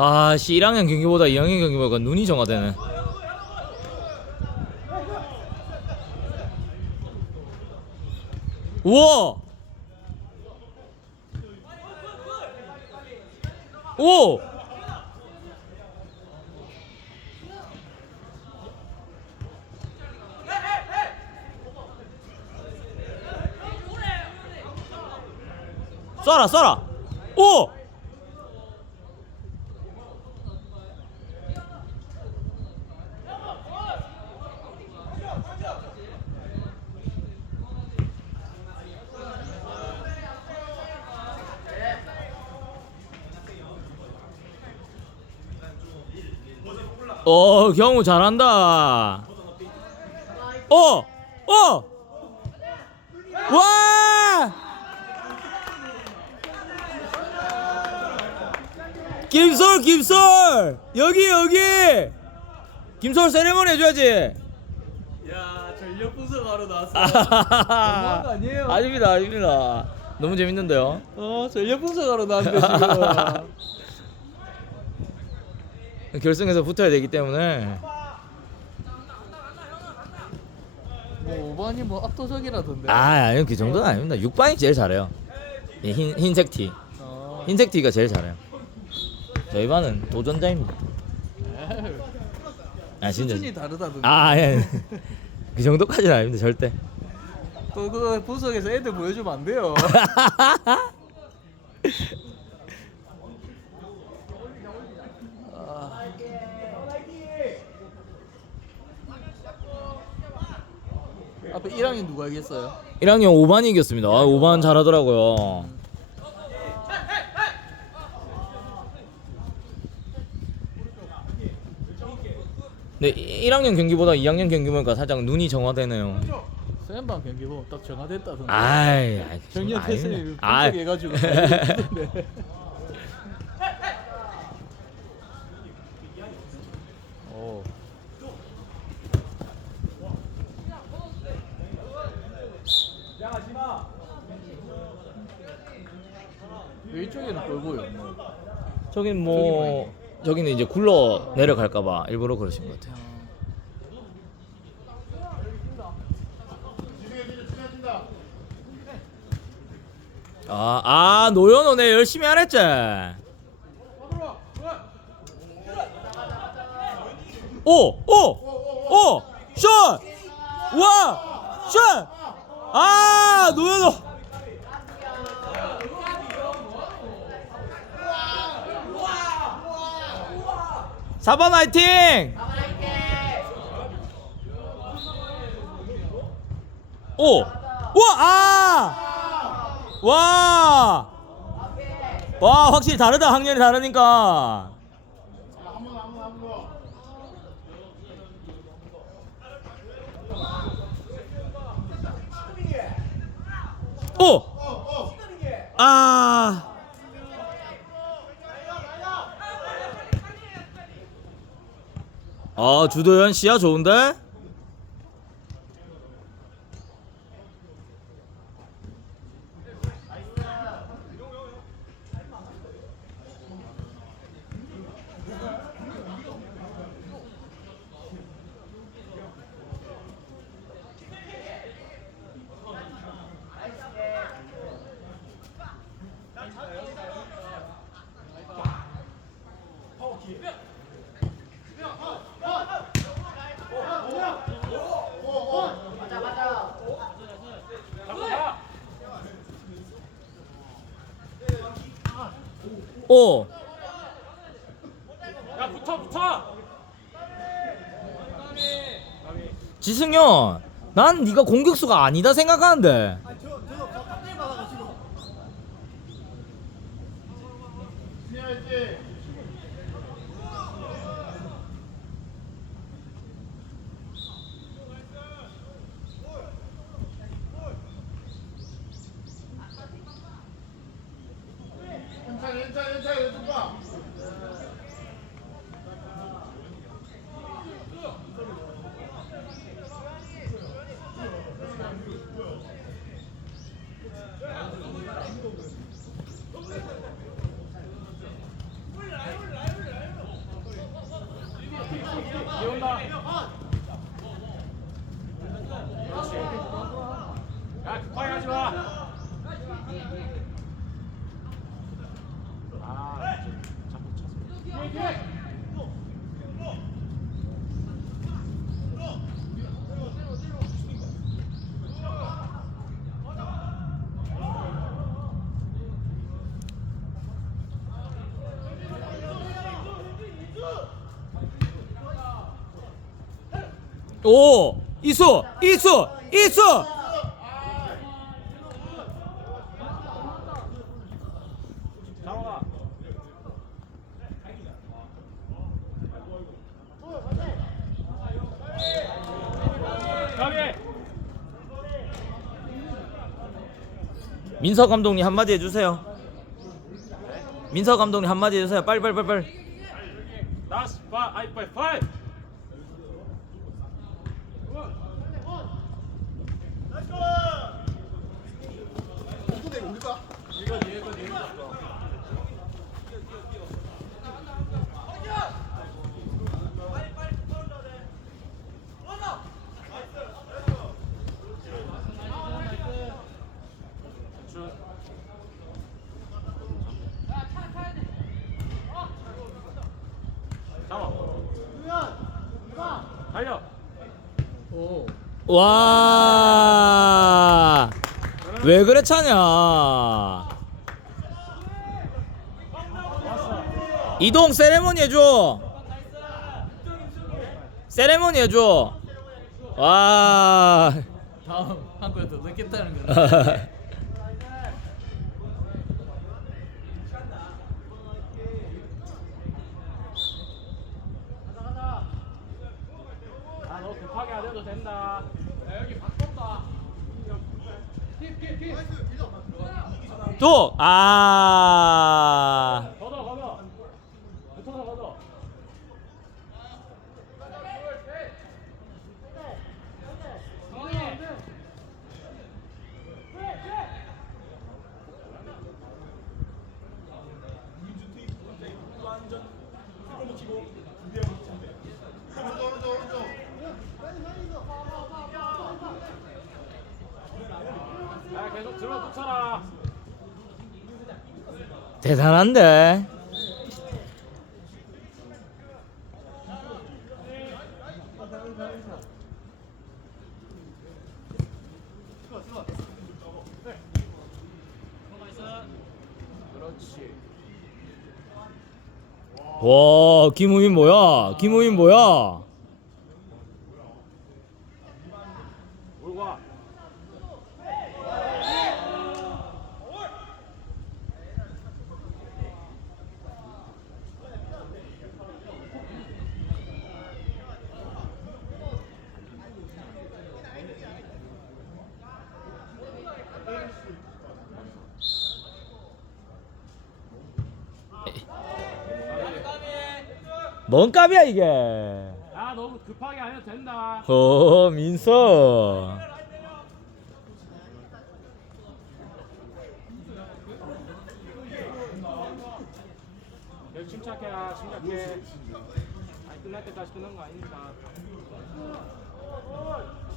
아씨 1학년 경기보다 2학년 경기보다 눈이 정화되네. 우와! 오! 쏴라 쏴라! 오 어, 경우 잘한다. 어, 어, 와! 김솔, 김솔, 여기 여기. 김솔 세레머니 해줘야지. 야 전력 분석하러 나왔어. 아하하하. 너무한 거 아니에요? 아닙니다, 아닙니다. 너무 재밌는데요. 어 전력 분석하러 나왔는데 지금. 결승에서 붙어야 되기 때문에. 뭐 5반이 뭐 압도적이라던데. 아, 아니 그 정도는 아닙니다. 6반이 제일 잘해요. 이 흰, 흰색 티. 어. 흰색 티가 제일 잘해요. 저희 반은 도전자입니다. 에휴, 아 진짜. 수준이 다르다던데. 아, 예. 그 정도까지는 아닙니다, 절대. 또 그거 분석해서 애들 보여주면 안 돼요. 아. 앞에 1학년 누가 이겼어요? 1학년 5반이 이겼습니다. 아, 5반 잘하더라고요. 네, 1학년 경기보다 2학년 경기 보니까 살짝 눈이 정화되네요. 센방 경기 보면 딱 정화됐다던데. 아이, 아이 정년. 아이, 분석해가지고. 오. 왜 이쪽에는 꼴보여? 저긴 뭐 저기는 이제 굴러 내려갈까봐 일부러 그러신 것 같아요. 아, 아 노현호 내 열심히 하랬지. 오, 오, 오, 슛, 와, 슛. 아 노현호. 사번 화이팅! 오! 우와! 아! 와! 와, 확실히 다르다. 학년이 다르니까. 오! 아! 아, 주도현 씨야 좋은데? 오. 야 붙어 붙어. 지승현, 난 네가 공격수가 아니다 생각하는데. 비온다. 그렇지. 야 급하게 하지 마. 아, 자꾸 차서. 오, 이수, 이수, 이수. 민서 감독님 한마디 해주세요. 민서 감독님 한마디 해주세요. 빨리 빨리 빨리 빨리. 잡아. 달려. 오. 와. 왜 그래 차냐? 이동 세레모니 해줘. 세레모니 해줘. 와. 다음 한골더 넣겠다는 거. 아, 너 급하게 안 해도 된다. 야, 여기 바꿨다. 또 아. 계속 들어 붙여라. 대단한데. 와, 김우민 뭐야? 김우민 뭐야? 몰고 와. 뭔 값이야 이게? 야, 너무 급하게 안 해도 된다. 어, 민서. 여기 침착해라, 침착해. 아니, 끝날 때까지 끝난 거 아닙니다.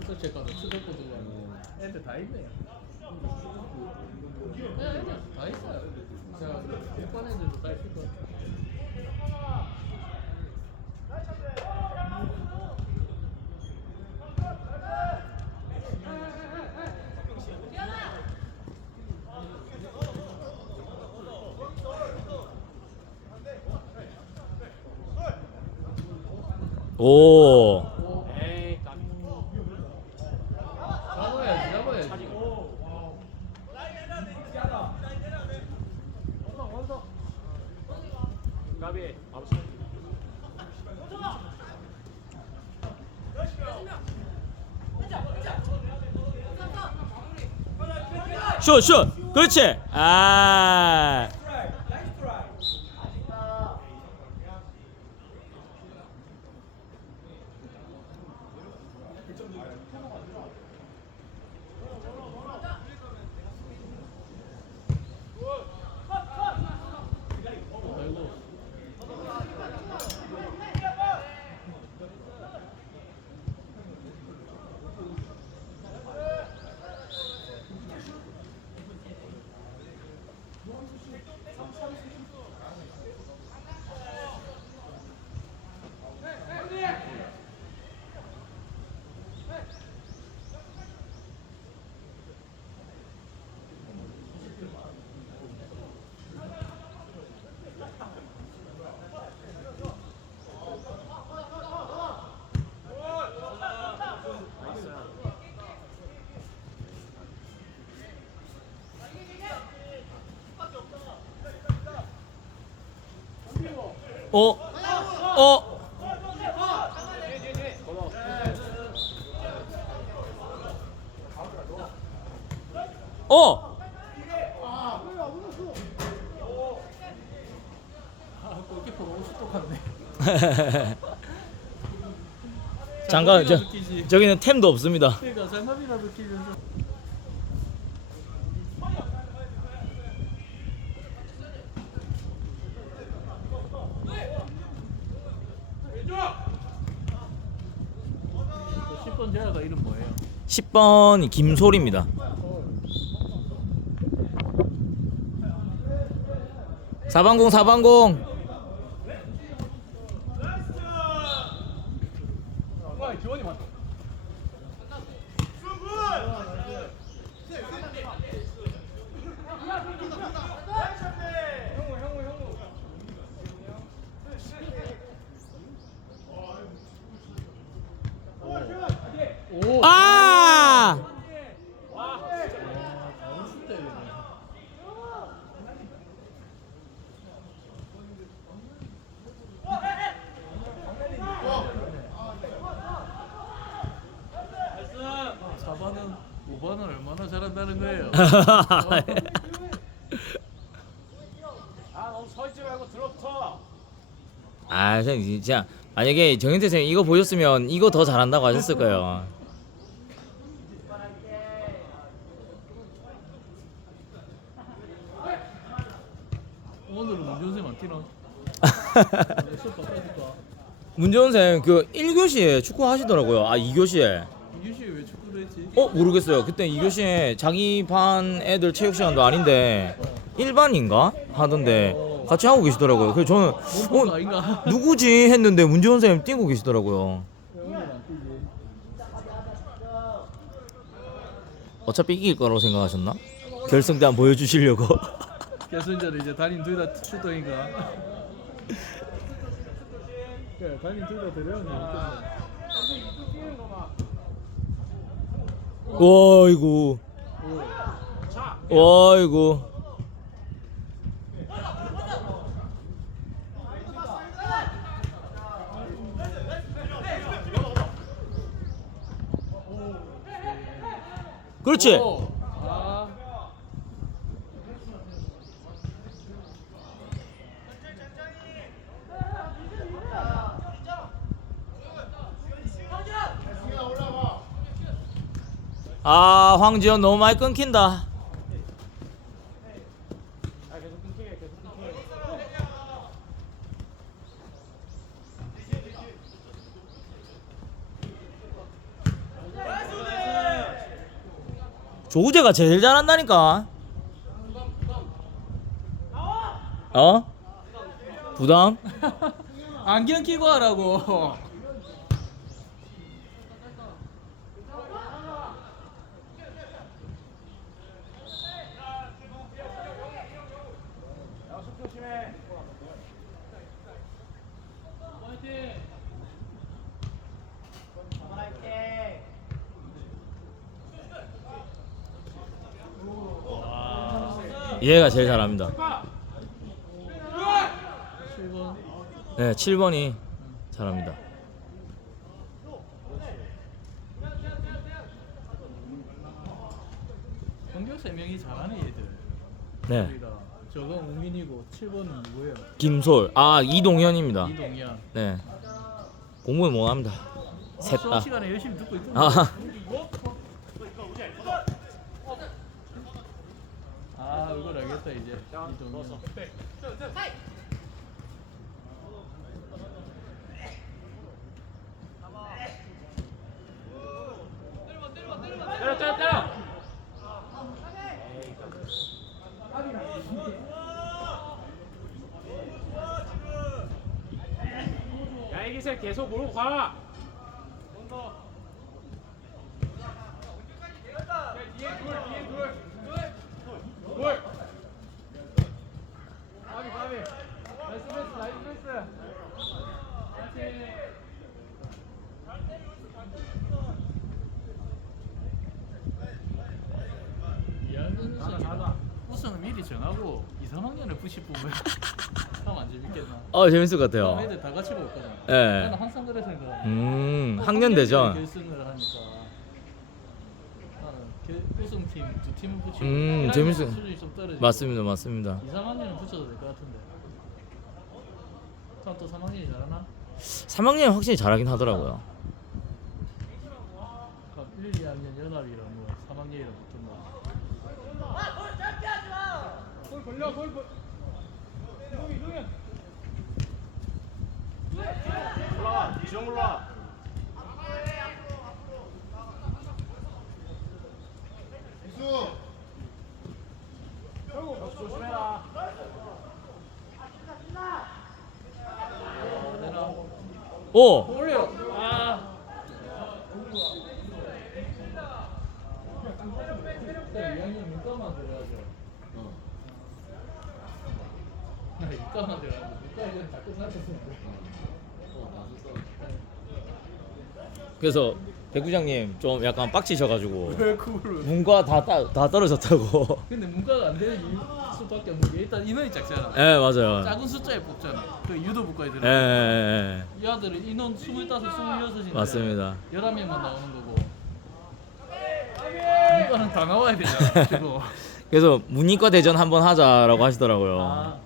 체크도 슈터도 들어가고. 애들 다 있네. 다 있어요. 자, 일반 애들도 다 있을 것 같아. 오. 에이 까비 잡아야지 잡아야지 까비 아웃 슛, 슛. 그렇지. 아. 어. 어. 어. 아 골키퍼 너무 똑같네 잠깐 저 느끼지. 저기는 템도 없습니다. 그러니까 그 10번 제아가 이름 뭐예요? 10번 김솔입니다. 사방공 사방공. 오! 아! 연습 때문에 사반은 5반은 얼마나 잘한다는 거예요? 아 너무 서 있지 말고 들어붙어 아, 저 진짜 만약에 정현태 선생 이거 보셨으면 이거 더 잘한다고 하셨을 거예요. 오늘은 문전생 안 뛰나? 수업 바꿔줄까? 문재원 선생그 1교시에 축구 하시더라고요. 아, 2교시에. 이규식이 왜 했지? 어, 모르겠어요. 그때 2교시에 자기 반 애들 체육 시간도 아닌데 1반인가 하던데 같이 하고 계시더라고요. 그래서 저는 몸 어? 누구지 했는데 문재원 선생님 뛰고 계시더라고요. 어차피 이길 거라고 생각하셨나? 결승 때 한번 보여주시려고. 결승전에 이제 달인 둘다 슈터니까. 그래, 달인 둘 다 데려왔네. 와이고, 오. 와이고. 그렇지. 아 황지현 너무 많이 끊긴다. 조우재가 제일 잘한다니까. 어? 부담? 안경 끼고 하라고. 조심해. 아, 얘가 제일 잘합니다. 7번. 네, 7번이 잘합니다. 경교 3명이 잘하는 얘들. 네. 저거 웅민이고 7번은 누구예요? 김솔, 아 이동현입니다. 이동이야 네. 공부는 못합니다. 셋 수업 다. 시간에 열심히 듣고 있던데 아, 아 이걸 알겠다 이제 이동이 때려 때려 때려 계속 몰고 가 뒤에 둘 뒤에 둘 둘. 가비 가비 나이스 패스 나이스 패스 이하는 선수 나가. 우승은 미리 정하고 2, 3학년을 부시 보면 하면 안 재밌겠나 어 재밌을 것 그럼 같아요. 애들 다 같이 먹거든 예. 나는 항상 그랬으니까 음, 학년 대전. 결승을 하니까 나는 개- 우승팀 두 팀을 붙이고 음, 1학년 재밌어요. 수준이 좀 떨어지고 맞습니다, 맞습니다. 2, 3학년은 붙여도 될 것 같은데 또 3학년이 잘하나? 3학년 확실히 잘하긴 하더라고요. 그럼 1, 2학년 연합이랑 뭐 3학년이랑 붙은다 골 걸려 골 걸려 이동이 이동이 올라와 지영 올라와 조심해라 어, 내놔 오, 올려 아 네, 2학년 문과만 들어야죠 다 끝났었는데 그래서 백부장님 좀 약간 빡치셔가지고 왜 그걸 문과 다, 따, 다 떨어졌다고. 근데 문과가 안 되는 이유 수밖에 없는 게 일단 인원이 작잖아 예, 맞아요. 작은 숫자에 뽑잖아 그 유도 문과에 들어 예, 예, 예. 이 아들은 인원 25, 26인데 맞습니다. 11명만 나오는 거고 문과는 다 나와야 되잖아 그래서 문이과 대전 한번 하자라고 하시더라고요. 아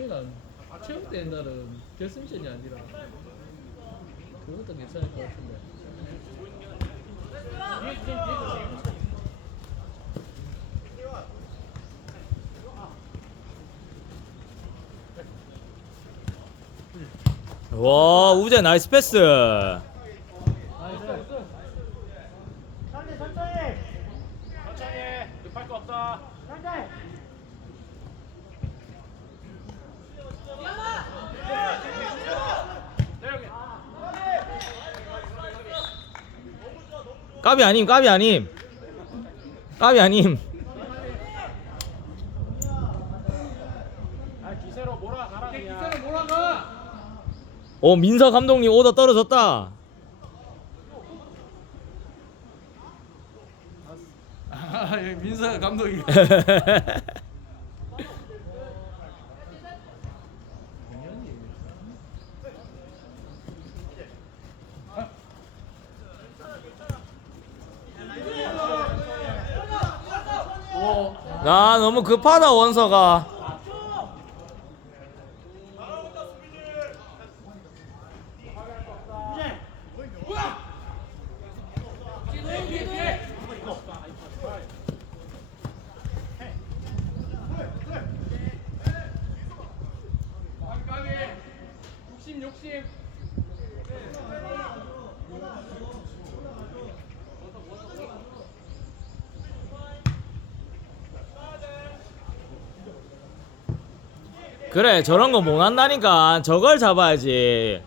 그러니까 체육대 옛날은 결승전이 아니라 그것도 괜찮을 것 같은데. 와, 우재 나이스 패스. 천천히 급할 거 없다 까비 아님, 까비 아님. 까비 아님. 아 기세로 몰아가라 그냥 기세로 몰아가 어, 민서 감독님 오더 떨어졌다. 아 여기 민서 감독이 오 아, 너무 급하다, 원서가. 가비 60 60 그래, 저런 거 못 한다니까. 저걸 잡아야지.